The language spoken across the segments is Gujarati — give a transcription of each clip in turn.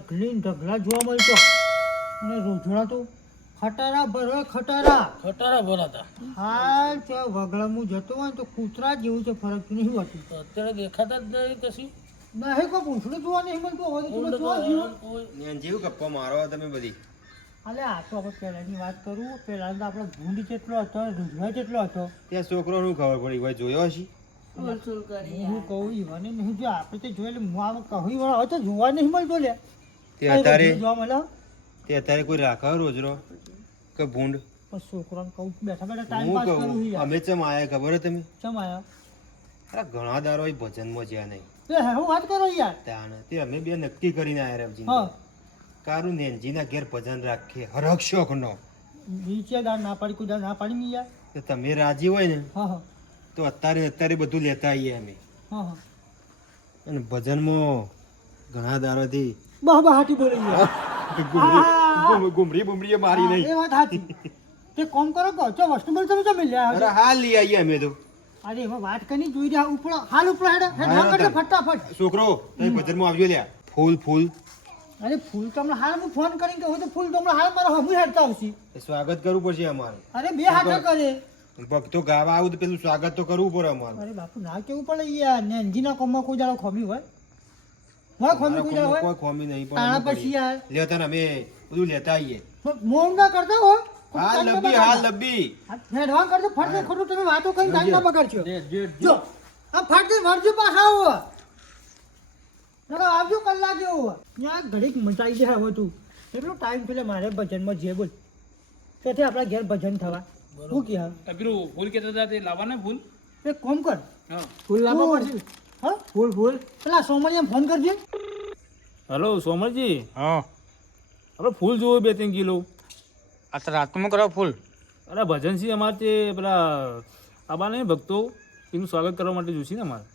ઢગલી ને ઢગલા જોવા મળતો અને રોજડા તો ખટારા ભરવા ખટારા ભરાતા. હા તે વગડામાં જતો હોય ને તો કૂતરા જેવું છે, ફરક નહીં હોતું. અત્યારે દેખાતા જ નહીં કશું નહીં. કોઈ પૂંછડું જોવા નહીં મળતું. હવે જોવા જેવું ગપ્પો મારો તમે બધી. અલે આ તો આપણે પહેલાની વાત કરું. પહેલા તો આપણો ભૂંડ જેટલો હતો, રૂજવા જેટલો હતો. ત્યાં છોકરો નું ખબર પડી હોય જોયો હશે. હું કહું ઈવાને નહીં જો આપણે તો જોયેલું હું આમ કહું વાળો તો જોવા નહીં મળતો લે. તે અત્યારે જોવા મળે તે અત્યારે કોઈ રાખે રોજરો કે ભૂંડ. પણ છોકરાને કહું બેઠા બેઠા ટાઈમ હું પાસ કરું કહું યાર. અમે ચમ આયા ખબર હે તમે? ચમ આયા? આ ઘણા દારો એ ભજનમાં જ્યાં નહીં એ હું વાત કરો યાર. ત્યાં તે અમે બે નક્કી કરીને આયા રવજી. હા કારું નેનજીના ઘેર ભજન રાખીએ હરખ શોખ નો. નીચે દાર ના પાડી કુદા ના પાડી મી યાર. તો તમે રાજી હોય ને હા હા તો અત્યારે બધું લેતા આવીએ અમે. હા હા અને ભજનમાં ઘણા દારોથી બહા બહા હાટી બોલી યાર. ગુમરી બુમરી મારી નહીં. એ વાત સાચી. તે કોમ કરો કહો છો વસ્તુ બોલ તમે જમી લે. અરે હાલ લઈ આવીએ અમે તો. અરે એમાં વાત કરી જોઈ રહ્યા ઉપર હાલ ઉપર હેડે હેડ કરજો ફટાફટ. છોકરો તમે ભજનમાં આવજો લ્યા. ફૂલ અરે ફૂલ તો હમણાં હાલ હું ફોન કરીને કહું તો ફૂલ તો હમણાં હાલ મારા હમું હેડતા આવશે. સ્વાગત કરવું પડશે અમારે. અરે બે હાથા કરે ભક્તો ગાવા આવું તો પેલું સ્વાગત તો કરવું પડે અમારે. અરે બાપુ ના કેવું પડે યાર નેનજીના કોમમાં કોઈ જાળો ખોમી હોય ખોમી કોઈ જાળો હોય કોઈ ખોમી નહીં તાણા પણ પછી યાર લેતા ને અમે બધું લેતા આવીએ. મોમ ના કરતા હો. હાલ લબ્બી હેડવા કરજો ફટ ખોટું તમે વાતો કરીને ટાઈમ ના બગાડશો. જો આ ફટ વરજી પાછા આવો ના આવજો કલાક એવું ત્યાં ઘડીક મચાઈ જાય હવે તું એટલો ટાઈમ પેલે મારે ભજનમાં જે બોલ તેથી આપણા ઘેર ભજન થવા શું કે પેલું ફૂલ કેતા હતા તે લાવવાના ફૂલ. એક કોમ કર ફૂલ લાવવા પડશે. હા ફૂલ પેલા સોમણિયા ફોન કરજે. હેલો સોમરજી. હા આપણે ફૂલ જોવો 2-3 કિલો. આ રાતમાં કરો ફૂલ. અરે ભજન છે અમારે તે પેલા આબા નહીં ભક્તો એનું સ્વાગત કરવા માટે જોઈશે ને અમારે.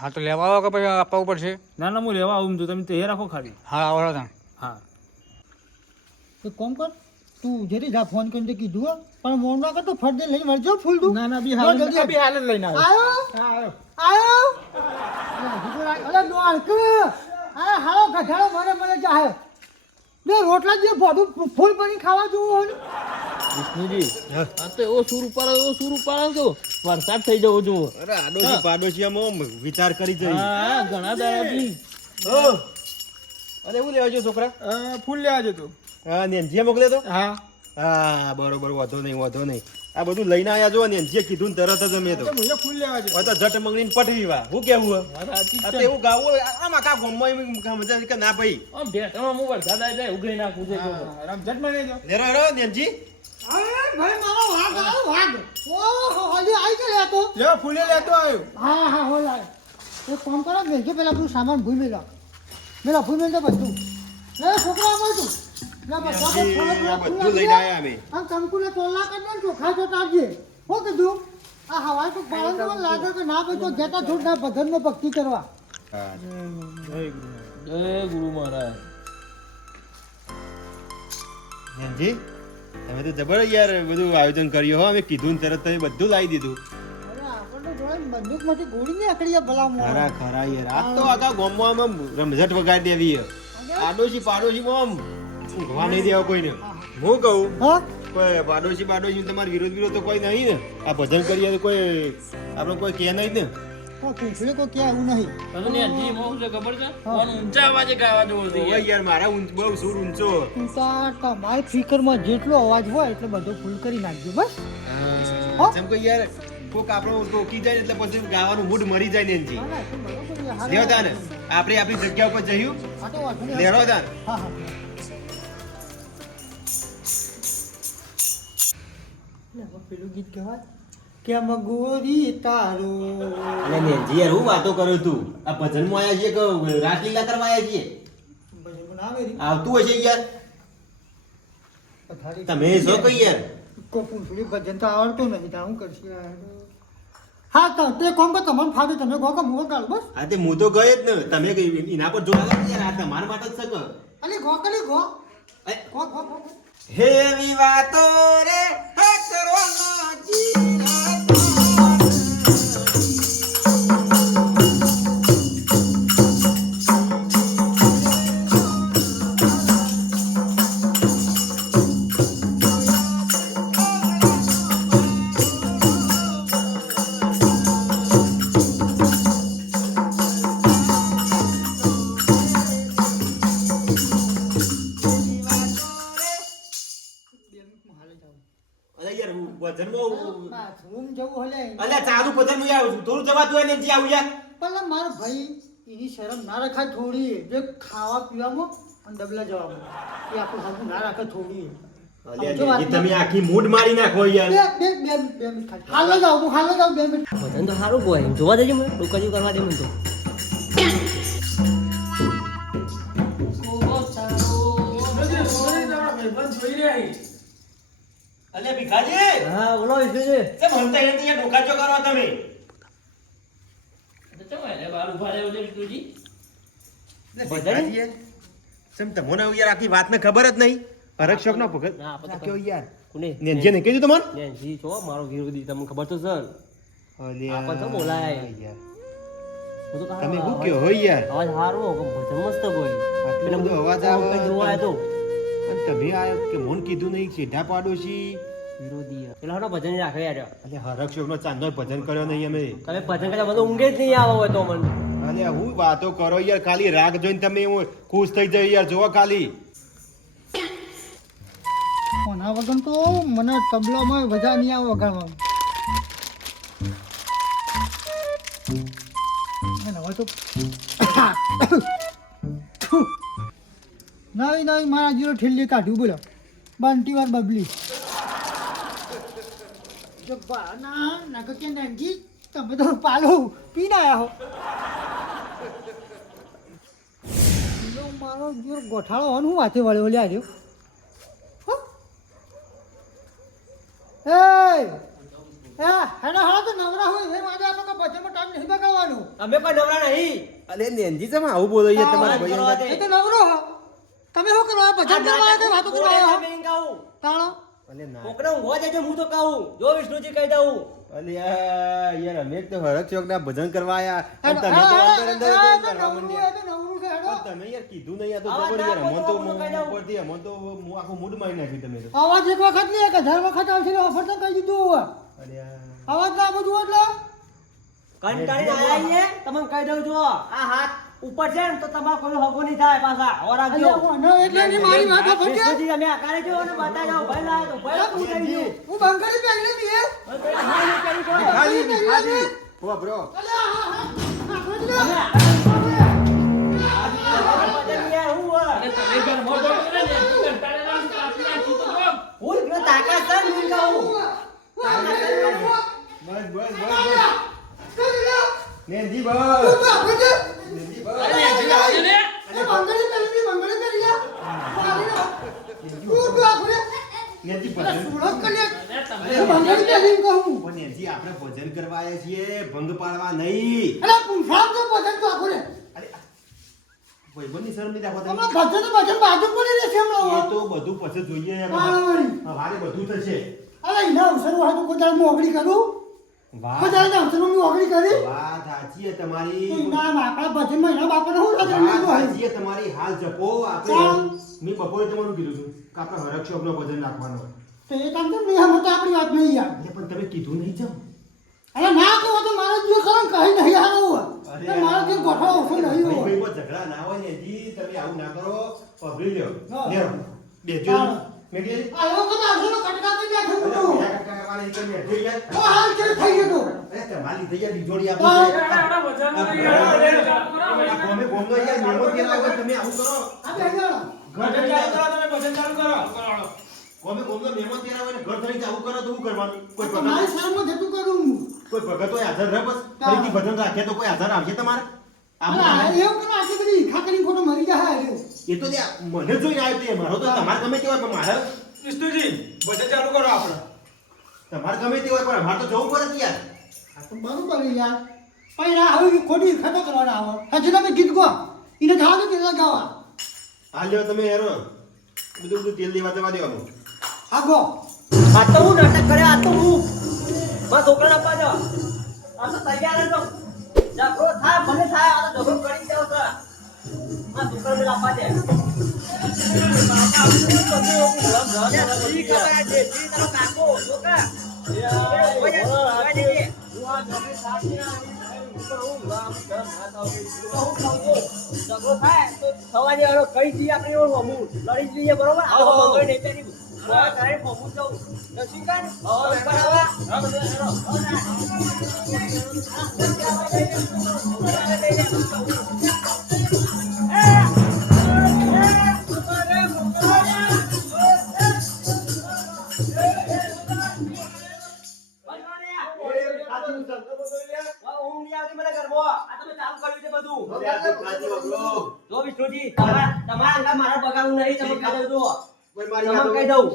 હા તો લેવા આવો કે પછી આપવું પડશે? ના હું લેવા આવું છું, તમે તૈયાર રાખો ખાલી. હા આવો ત્યાં. હા એક કોમ કર તું જેરી જા ફોન કરીને કીધું હો પણ મોન ના કરતો ફટ દે લઈને વળજો ફૂલ તું. ના બી હાલ જ લઈને આયો અરે લોડ કે અરે હાલો ગધાડો મને જાહે બે રોટલા જે ભોડું ફૂલ પાણી ખાવા જોવું હોય ને. વિષ્ણુજી આ તો એવો સૂર ઉપાડો તો વરસાદ થઈ જવો જુઓ. અરે આડોશી પાડોશીમાં વિચાર કરી જઈ. હા ઘણા દાડાથી. અરે એવું લેવા જો છોકરા? ફૂલ લેવા જતો. હા નેનજીએ મોકલે તો? હા હા બરોબર વાંધો નહીં. આ બધું લઈને આયા જો નેનજીએ કીધું ને તરત જ અમે તો ફૂલ લેવા જતો. હવે તો જટ મંગળીને પટવી વા. હું કેવું આ તો એવું ગાવું આમાં કા ગોમમાં મજા કે ના ભાઈ આમ ભેટમાં હું વરસાદ આવી જાય ઉઘરી નાખું છે. રમઝટ માં જો લેરો નેનજી. અરે ભાઈ મારો વાઘ ઓહો હજી આવી ગયો તો લે ફૂલે લેતો આવ્યો. હા હો લાય એક કામ કરો મેં પેલા બધું સામાન ભૂલ મેલા ભૂલ મેલ બધું એ છોકરા આમાં તું ના બધું લઈને આયા અમે. આમ કંકુને તોલા કરને ચોખા જો તારજે હો કીધું આ હવાઈ તો બાળન તો લાગે કે ના ભાઈ તો જતા થોડ ના ભગવાનનો ભક્તિ કરવા. હા જય ગુરુ મહારાજ. નેનજી તમે તો જબર યાર બધું આયોજન કર્યું હો. અમે કીધું ને તરત તમે બધું લાવી દીધું. અરે આપણને જોડે બંદૂકમાંથી ગોળી નહીં અકડીએ ભલા મોં. ખરા યાર આ તો આખા ગામમાં આમ રમઝટ વગાડી દેવી છે. આડોશી પાડોશીમાં આમ ઊંઘવા નહીં દેવા કોઈને. હું કહું હા કોઈ પાડોશી તમારે વિરોધ તો કોઈ નહીં ને? આ ભજન કરીએ તો કોઈ આપણે કોઈ કહે નહીં ને? પૂછડે કોઈ ક્યાં આવું નહીં. તમને હજી બહુ છે ખબર છે પણ ઊંચા અવાજે ગાવા જોવો ઓય યાર મારા બહુ સુર ઊંચો. તમારી ફિકરમાં જેટલો અવાજ હોય એટલે બધો ફૂલ કરી નાખજો બસ. જેમ કે યાર કોક આપણો ટોકી જાય એટલે પછી ગાવાનું મૂડ મરી જાય ને એનજી. લેવો તા ને આપણે આપણી જગ્યા ઉપર જઈયું લેવો તા. હા પેલું ગીત કહેવાય કેમ ગોરી તારો. અરે નેનજી યાર હું વાતો કરું તું? આ ભજનમાં આયા છીએ કે રાસલીલા કરવા આયા છીએ? આવતું હશે યાર. તમે શું કહી યાર? પૂછડી ભજન તો આવડતું નથી હું કરશે. હા તો તે કોમ કે તમને ફાવે તમે ગો કે મું ગાળ બસ. હા તે હું તો ગયો જ ને. તમે એના પર જોવા યાર આ તમારા માટે જ છે કે? અલી ગો કલી ગો ગો ગો ગો. હે વિવાતો રે હે કરવાનો જીરા બાથરૂમ જવું હલે અલ્યા ચાલુ ભજન હું આવું છું થોડું જવાતું હોય ને જી આવું યાર પણ મારો ભાઈ એની શરમ ના રાખા થોડી જે ખાવા પીવામાં અને ડબલા જવામાં એ આપણું હાથું ના રાખે થોડી અલ્યા નેનજી તમે આખી મૂડ મારી નાખો યાર બે મિનિટ ખાલી હાલ જ આવું 2 મિનિટ ભજન તો સારું બોય જોવા દેજો મને ડોકાજી કરવા દે મને તો અલ્યા ભીખાજી હા બોલો વિષ્ણુજી કેમ હંતા હેતી યાર ડોકાચો કરો તમે ભીખાજી સમ તમને યાર આખી વાતને ખબર જ નહીં હરક શોખ નો ભગત ના, આપણે તો કેવો યાર કોને નેનજી ને કીધું તમને ને જી છો મારો વિરોધી તમને ખબર તો સર અલ્યા આપણ તો બોલાય. યાર હું તો તમે શું કયો હોય યાર અવાજ સારો ભજન મસ્ત બોય આટલો બધો અવાજ આવે જોવા આવ્યો અને તમે આ કે મોન કીધું નહીં સીધા પાડોશી વિરોધી પેલા હનો ભજન રાખે યાર અલે હરક શોખ નો ચાંદનો ભજન કર્યો નહીં અમે તમે ભજન કરતા બધું ઊંઘે જ નહીં આવે હોય તો મને અલે હું વાતો કરો યાર ખાલી રાગ જોઈને તમે એવું ખુશ થઈ જાય યાર જોવો ખાલી કોના વગર તો મને તબલામાં મજા નહીં આવે વગાડવામાં અને હવે તો નહીં મારા જીરો ઠેલી કાઢ્યું બોલો બંટી વાર બબલી જો બાના નાક કે નાનજી તમે તો પાલો પીને આયા હો જો મારો જીરો ગોઠાળો હોન હું વાતે વળ્યો લે આવ્યો હેડો તો નવરા હોય એ મારે આપણે ભજનમાં ટાઈમ નહીં બગાડવાનો અમે કોઈ નવરા નહીં અલે નેનજી તમે આવું બોલો યાર તમારા ભાઈ એ તો નવરો હો તમે શું કરવા ભજન કરવા આવ્યા કે વાતો કરવા આવ્યા મેં કહું તાણો અલે ના કોકને ઊંઘવા જજો હું તો કહું જો વિષ્ણુજી કહી દઉં અલે યાર અમે તો હરક ચોક ના ભજન કરવા આયા અને હેડો, તમે તો હેડો, અંદર અંદર હેડો, જ કરવા નવરું માંડ્યા. છે, નવરું છે, હેડો. પણ તમે યાર કીધું નહીં આ તો આવા જબર યાર ના અમન તો બોલો, કહી દઉં. ઉપરથી અમન તો હું આખું મૂડ મારી નાખ્યું તમે તો અવાજ એક વખત નહીં 1000 વખત આવશે ને ઓફર તો કહી દીધું હોય અરે અવાજ ના બધું એટલે કંટાળીને આયા છીએ તમને કહી દઉં છું આ હાથ ઉપર છે ને તો તમારે કોઈ હગો નહીં થાય પાછા ઓર રાખજો અલ્યા, હું એટલે એની મારી વાતો ફરજે વિષ્ણુજી અમે આકારે જો અને બતાજો ભાઈ લાયો તો ભાઈ હું કહી દઉં હું બંગાળી પહેલી હતી એ ભીખાજી ભીખાજી ઓ બ્રો અલ્યા હા ખોજ લે બસ બસ નેનજી બસ નેનજી બસ નેનજી ભજન પણ નેનજી આપણે ભજન કરવા આવ્યા છીએ ભંગ પાડવા નહીં અરે ભાઈબંધની શરમ નહીં રાખો તમે એ તો બધું પછી જોઈએ વારે બધું થશે વાત વાત સાચી છે તમારી વાત સાચી છે તમારી હાલ જપો આપણે મેં બપોરે તમારું કીધું હતું કે આપણે હરક શોખનો ભજન રાખવાનો એટલે પણ તમે કીધું નહીં જાઓ ભાઈ ઝઘડા ના હોય ને જી તમે આવું ના કરો પભરી લ્યો લ્યો બેજો મેં કે તમારી થઈ ગયા બીજોડી આપી ગમે ગોમનો યાર મેમો કેલા હોય તમે આવું કરો ઘર ધરી ચાલુ કરો તમે ભજન ચાલુ કરો ગમે ગોમનો મેમો કેલા હોય ને ઘર ધરી આવું કરો તો શું કરવાનું કોઈ ભગત હોય હાજર રહે બસ ફરીથી ભજન રાખે તો કોઈ હાજર આવશે તમારે એ તો મને જોઈને આવ્યો તે મારો તો તમારે ગમે તે હોય પણ મારે વિષ્ણુજી ભજન ચાલુ કરો આપણે તમારે ગમે તે હોય પણ અમારે તો જવું પડે યાર બરોબર યાર પણ હવે ખોટી ખતો કરવાના આવો હજી તમે ગીત ગો એને ગાવા દો કે ગાવા હાલ લ્યો તમે હેરો બધું તેલ દેવા જવા દેવાનું હા ગો આ તો હું નાટક કર્યા આ તો હું બસ છોકરાને આપવા જાઓ આ તો તૈયાર હતો ઝઘડો થાય ભલે થાય આ તો ઝઘડો કરી જાવ સર આ છોકરાને આપવા દે ઝઘડો થાય તો થવા દે કઈ જઈએ આપણે લડી જઈએ બરોબર આ મંગળ નહીં બસ તારે ફોમું જવું નસી કાન જો વિષ્ણુજી તમારા અંગા મારા બગાડવું નહીં તમે કહી દઉં તમે કહી દઉં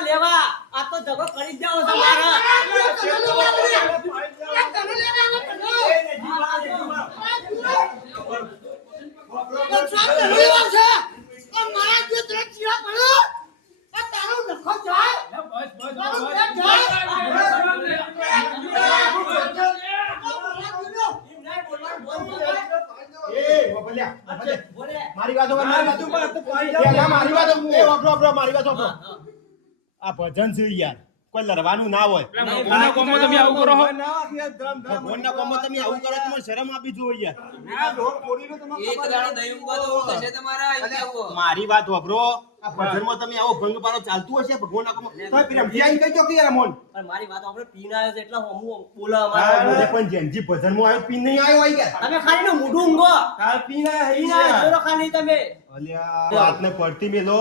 લેવા આ તો જગો કરી જ જાવ મારી વાતો કર, મારી વાતો એ વાપરો મારી વાતો વાપરો. આ ભજન છે યાર, કોઈ લડવાનું ના હોય. ભગવાનના કોમમાં તમે આવું કરો છો? ભગવાનના કોમમાં તમે આવું કરો તો મને શરમ આપી જોઈએ યાર. મારી વાત વાપરો. આ ભજનમાં તમે આવો ભંગ પાડો ચાલતું હશે ભગવાનના કોમમાં. તો પેલા ભૈયા ઈ કહેજો કે યાર મોન. પણ મારી વાત આપણે પીન આવ્યો છે એટલે હું બોલા અરે અમારા પણ જેનજી ભજનમાં આવ્યો પીન નહીં આવ્યો હોય કે. તમે ખાલી નું મોઢું ઊંઘો પીન આવ્યો ખાલી તમે અલ્યા વાતને પડતી મેલો.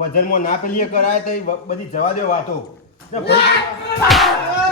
ભજનમાં ના પેલી કરાય તો ઈ બધી જવા દે વાતો. ને ભાઈ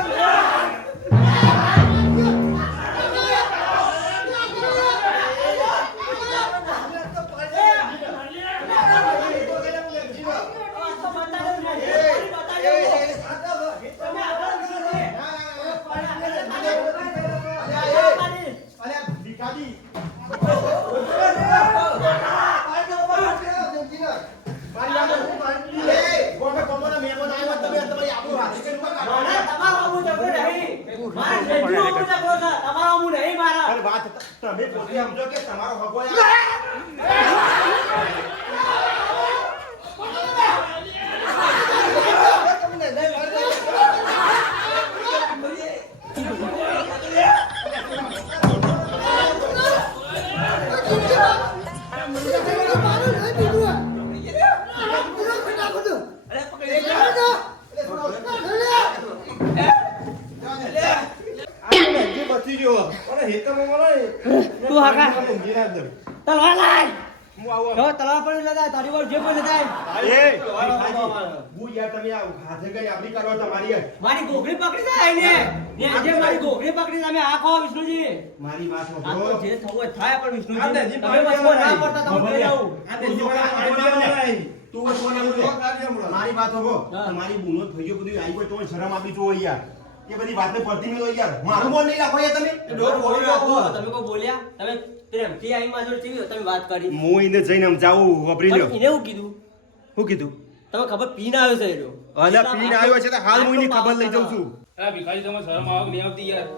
અરે વાત તમે પોતે સમજો કે તમારો હગો તું હાકા તલવાર લાય જો તલવાર પર લગાય તારી વાર જે પણ લગાય મારી ગોગડી પકડી જાય ને આજે મારી ગોગડી પકડી તમે આ કહો વિષ્ણુજી મારી વાત આ તો જે થવું હોય થાય પણ વિષ્ણુજી તમે વસ્તુ ના પડતા તો હું કહી દઉં તું મારી વાત હોગો તમારી બુનો થઈ ગયો બધું આવી કોઈ તો શરમ આપી તો યાર એ બધી વાતને પડતી મેલો યાર મારું બોલ નહીં રાખો યાર તમે તમે કોઈ બોલ્યા તમે પ્રેમથી આઈ માં જોડે ચીવી તમે વાત કરી હું એને જઈને સમજાવું વાપરી લ્યો. એને શું કીધું શું કીધું? તમે ખબર પીન આવ્યો છે એનો અલા પીન આવ્યો છે તો હાલ હું એની ખબર લઈ જાઉં છું. અરે ભિખારી તમે શરમ આવે કે નહીં આવતી યાર?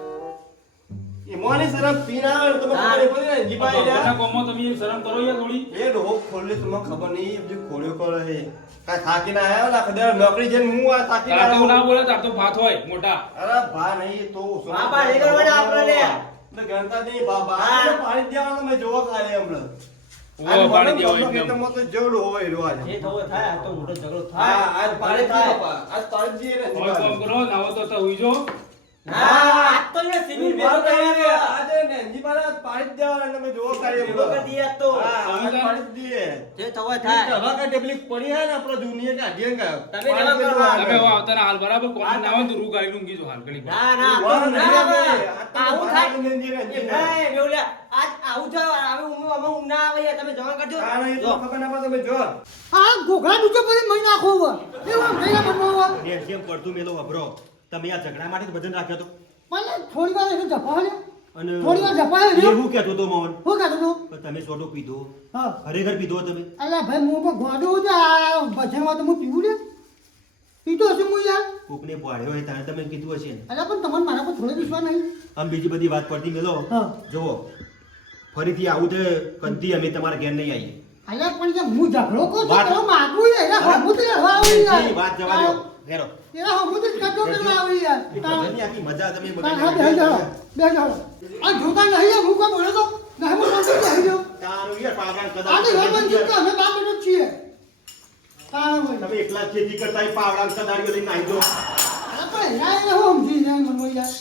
મોની સરમ પીન આવે તો ખબર પડી ને જીભાઈ ભગવાનના કોમમાં તમે શરમ કરો યાર થોડી. એ ડોક ખોલે તમને ખબર નહીં જે ખોલ્યો કરે છે કાઈ થાકી ના આયો લાખ દર નોકરી જઈને હું આ થાકી તાર તો ના ના બોલે તાર તો ભાત હોય મોટા. અરે ભા નહીં તો બાબા નહીં કરવાના આપણે લે મેં ગણતા નહીં બાબા હા. પાણી દેવાનું મેં જોવા ખાલી હમણાં ઓ પાણી દેવો એકદમ. ખેતરમાં તો જડ હોય રોજ જે થવો થાય આ તો મોટો ઝઘડો હા થાય આજ પાણી થાય આજ પાણી દીએ ને હવે કોમ કરો નાવો તો હુઈ જો. હા આજ તો મેં સિવિલ ભેગો કરી આજે ને જીબાના પાણી દેવાના એટલે મેં જોવા ખાલી ભેગો કરી દીએ આજ તો હા આજ પાણી દીએ જે થવો થાય હવે કા ટેબલિક પડી હે ને આપણો જૂનીએ કાઢીએ કા તમે જવા કરો. તમે હવે આવતાના હાલ બરાબર કોમ ના હોય તો રૂ ગાઈ ઊંઘી જો હાલ કરી. ના ના આવું ના આવે. આવું થાય એમ નહીં મેવલ્યા આજ આવું થાય હવે અમે ઊંઘ ના આવે યાર તમે જવા કરજો જો. ખબર ના પડે તમે જો આ ઘોઘરા બીજો પછી મહી નાખો હવે એવું મહિના બનવા જેમ પડતું મેલો વભરો. તમે આ ઝઘડા માટે જ ભજન રાખ્યો તો મને થોડી વાર એને જપા લે અને થોડી વાર જપાયો રહ્યો. એવું કહેતો તો મોહન શું કહેતો તું? પણ તમે સોટો પીધો હા. ખરેખર પીધો તમે અલા ભાઈ હું પણ ગોડું છે આ ભજનમાં તો હું પીવું ને પીતો હશે હું યાર. કોકને પાડ્યો હોય તારે તમે કીધું હશે ને અલા પણ તમને મારા પર થોડો વિશ્વાસ નહીં. આમ બીજી બધી વાત પડતી મેલો હા. જુઓ ફરીથી આવું છે કંતી અમે તમારા ઘેર નહીં આવીએ અલા પણ જે હું ઝઘડો કહું છું વાત- તો માગું છે એના હમુદ રહેવા આવી યાર. બીજી વાત જવા દો હેરો એના હમુદ જ કટો કરવા આવી યાર. એ બધાની આખી મજા તમે હા બે જાઓ બે જાઓ. આ જોતા નહીં યાર, હું કોઈ બોલે તો નહીં હું શાંતિ બેસી જાઉં. તારું યાર પાવડા આ તો કદાચ હેમંત જી તો અમે બાપ બેટો જ છીએ. તારા ભાઈ. તમે એકલા જ ખેતી કરતા હોય, પાવડા કદાડીઓ લઈને આવી દો અલા પણ એના એને હું સમજી જાય મને યાર.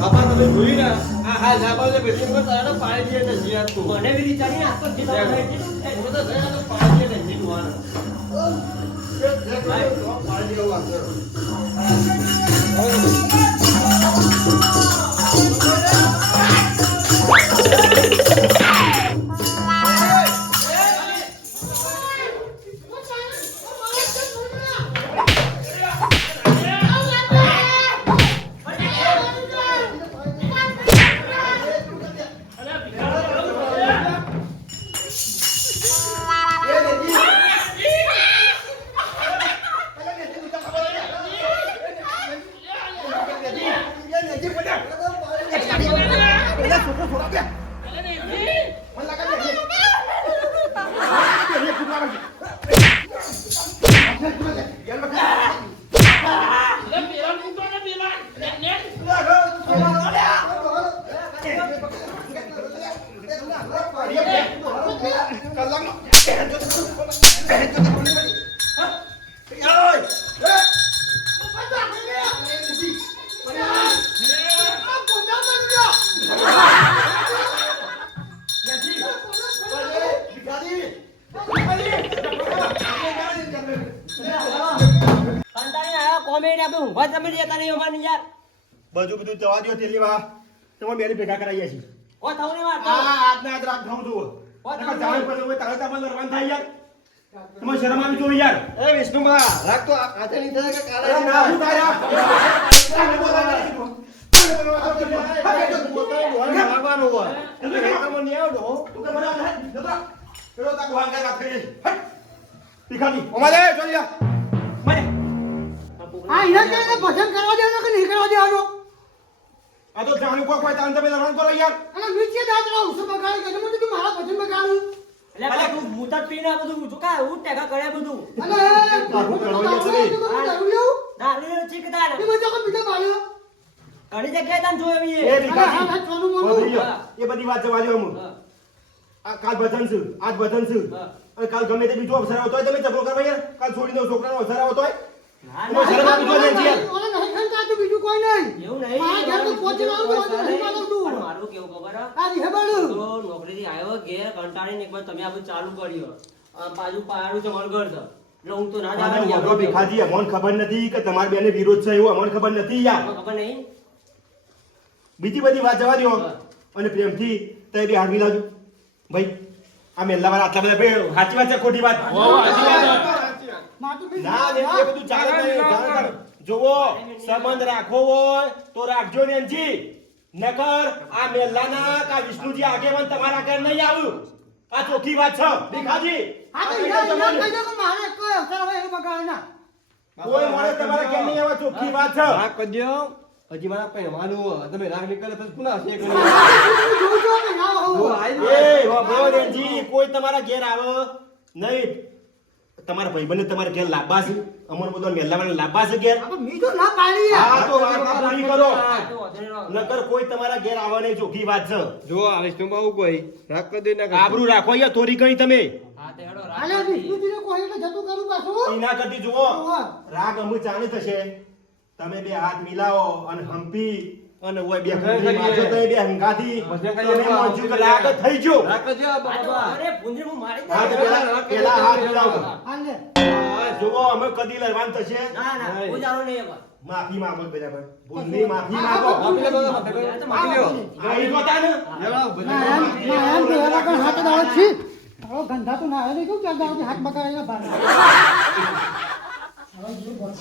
બાપા તમે જોઈ ને આ હાલ જાબાને બેસી મને તારે પાડી દે ને જીયા તું મને બી વિચારી આ તો જીતા હું તો જઈને તો પાડી દે ને જીવાનું પાડી દેવું આગળ કંટાળીને આયા કોમેડી આપણે ઊંઘવા જ તમે દેતા નહીં અમારે યાર. બધું જવા દો તેલી વા તમે બેને ભેગા કરાવીએ છીએ ઓ થવની વાત આ આજના આજ રાત ખાઉં છું નકર જાણ પર હોય તારે તમારે લડવાનું થાય યાર તમે શરમ આવી જોઈ યાર એ વિષ્ણુમાં રાખ તો આજે નહીં થાય કે કાલે અરે ના હું તારે લાગવાનું હોય તમે રેકમો નહીં આવડો તું કે મને આ જતો પેલો તાકો હાંગા વાત કરી હટ ભીખાજી ઓમાલે જોઈ જા મને આ હીરા કે ભજન કરવા દેવાનો કે નહીં કરવા દેવાનો? આ તો જાણું કોઈ તાન તમે લડવાનું કરો યાર અને નીચે દાદરા ઉસો બગાડી કે મને કે મારા ભજન બગાડું. એટલે પણ તું મુતત પીને આ બધું ઊંચું કા હું ટેકા કર્યા બધું અને તારું કરવા દે છે. દારૂ લેવું દારૂ ચીકતા એ બધો કોઈ બીજો બાળ્યો. ઘણી જગ્યાએ તને જોયો એ એ ભીખાજી હા, ચોનું મોનું. બધી યો. એ બધી વાત જવા દો અમુ હા. આ કાલ ભજન છે આજ ભજન છે હા. અને કાલ ગમે તે બીજો અવસર આવતો હોય તમે ઝઘડો કરવા યાર કાલ છોડી દો છોકરાનો અવસર આવતો હોય ના, તમે શરમ ના, આવી જોઈએ યાર ઓલે નહીં ખંડાતું બીજું કોઈ નહીં. એવું નહીં મારા ઘેર તો પહોંચી આવું તો આજે નહીં માનું તું. પણ મારું કેવું ખબર હે? આ રીહે બાળું. તો નોકરીથી આવ્યો ઘેર કંટાળીને એક વાર તમે આ બધું ચાલુ કર્યું આ બાજુ પાડું છે વળગર છે એટલે હું તો ના જ અને આવવાની વગરો આવું કેવું. ભીખાજી અમને ખબર નથી કે તમારી બેને વિરોધ છે એવું અમને ખબર નથી યાર તમને ખબર નહીં બીજી બધી વાત જવા દો અને પ્રેમથી તે બી હાથ મિલાવજો ભાઈ આ મેલ્લાવાળા આટલા બધા બે સાચી વાત છે ખોટી વાત માથું બી- ના ને એ બધું ચાલે નહીં જાણે તારે. જોવો સંબંધ રાખવો હોય તો રાખજો ને એનજી નકર આ મેલ્લાના કા વિષ્ણુજી આગેવાન તમારા ઘર નહીં આવું આ ચોખ્ખી વાત છે ભીખાજી હા તો આ હીરા કઈ હીરા જમાનું. કહી દો કે મારે કોઈ અવસર હોય એ બગાડે ના. કોઈ માણસ તમારા ઘર નહીં આવે ચોખ્ખી વાત છે રાખ કરજો હજી મારા પહેરવાનું હોય. તમે રાખ નીકળે પછી કોના હશે કરી હું જોઉં છું કે ના આવું. એ વાપરો દેનજી કોઈ તમારા ઘેર આવે નહીં તમારા ભાઈબંધને તમારા ઘેર લાવવા છે અમર બધો મેલ્લાવાળા લાવવા છે ઘેર આપણે મીઠું ના પાડી યાર. હા તો વાર્તા પૂરી કરો આ તો વાંધો નહીં રાખો. નકર કોઈ તમારા ઘેર આવે નહીં ચોખ્ખી વાત છે જો આ વિષ્ણુમાં કોઈ રાખ કરી દે ના આબરૂ રાખો યાર થોડી ઘણી તમે હા તો હેડો આલે રાખ વિષ્ણુજીને કોઈ એટલે જતું કરું પાછું. ઈ ના કરતી જુઓ હા. રાગ અમુ ચાલે થશે તમે બે હાથ મિલાવો અને હંપી અને ઓય બે ભજન હંપી મારજો કરીએ. તો એ બે હંગાથી ભજન કરીએ. તમે મોજું કે રાગ થઈ ગયો રાખ કરજો આ તો બાબા અરે ભૂંડી હું મારી જ હા તો નાખીશ. પેલા હાથ મિલાવો હાલે. હા હા, જુઓ અમે કદી લડવાનું થશે ના ના કોઈ જાણો નહીં એમાં માફી માંગો બધા ભાઈ ભૂલની માફી હા, માંગો માફી લે બાબા, માફી લ્યો. આવી ગયો તા ને ના એમ તો એના પણ હાથ દાડો છે હવે ગંધા તો ના આવે કેવું ચાલ દાડો હાથ બગાડે બહાર હવે જો બોલ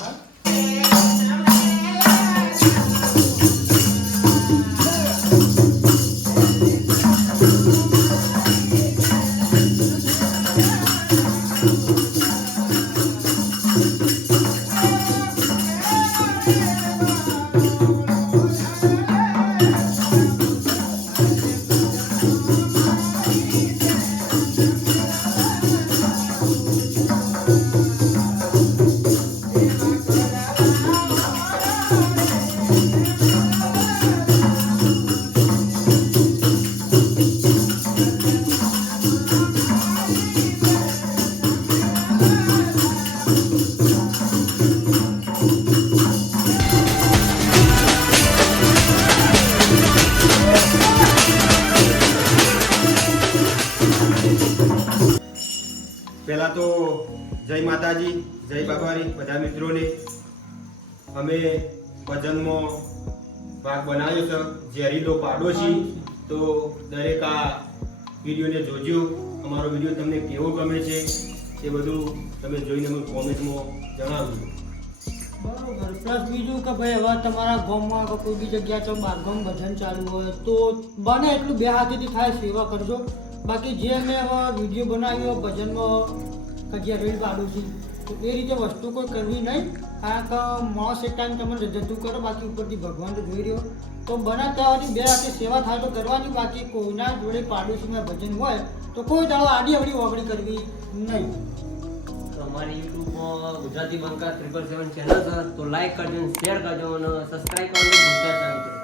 પહેલા તો જય માતાજી જય બાબારી બધા મિત્રોને અમે ભજનમાં ભાગ બનાવ્યો છે ઝેરીલો પાડોશી તો દરેક આ વિડીયોને જોજો અમારો વિડીયો તમને કેવો ગમે છે એ બધું તમે જોઈને અમને કોમેન્ટમાં જણાવજો બરોબર પ્લસ બીજું કે ભાઈ હવે તમારા ગામમાં કે કોઈ બી જગ્યા તો બારગામ ભજન ચાલુ હોય તો બને એટલું બે હાથેથી થાય સેવા કરજો બાકી જે અમે હવે વિડીયો બનાવ્યો ભજનમાં કજિયા રેલ પાડોશી તો એ રીતે વસ્તુ કોઈ કરવી નહીં કારણ કે માણસ એક ટાઈમ તમને જતું કરો બાકી ઉપરથી ભગવાન તો જોઈ રહ્યો તો બને ત્યાં સુધી બે હાથે સેવા થાય તો કરવાની બાકી કોઈના જોડે પાડોશીમાં ભજન હોય તો કોઈ દાડો આડી અવડી વાપડી કરવી નહીં તો અમારી યુટ્યુબમાં ગુજરાતી બંકા 777 ચેનલ છે તો લાઈક કરજો શેર કરજો અને સબસ્ક્રાઇબ કરવાનું ભૂલતા નહીં.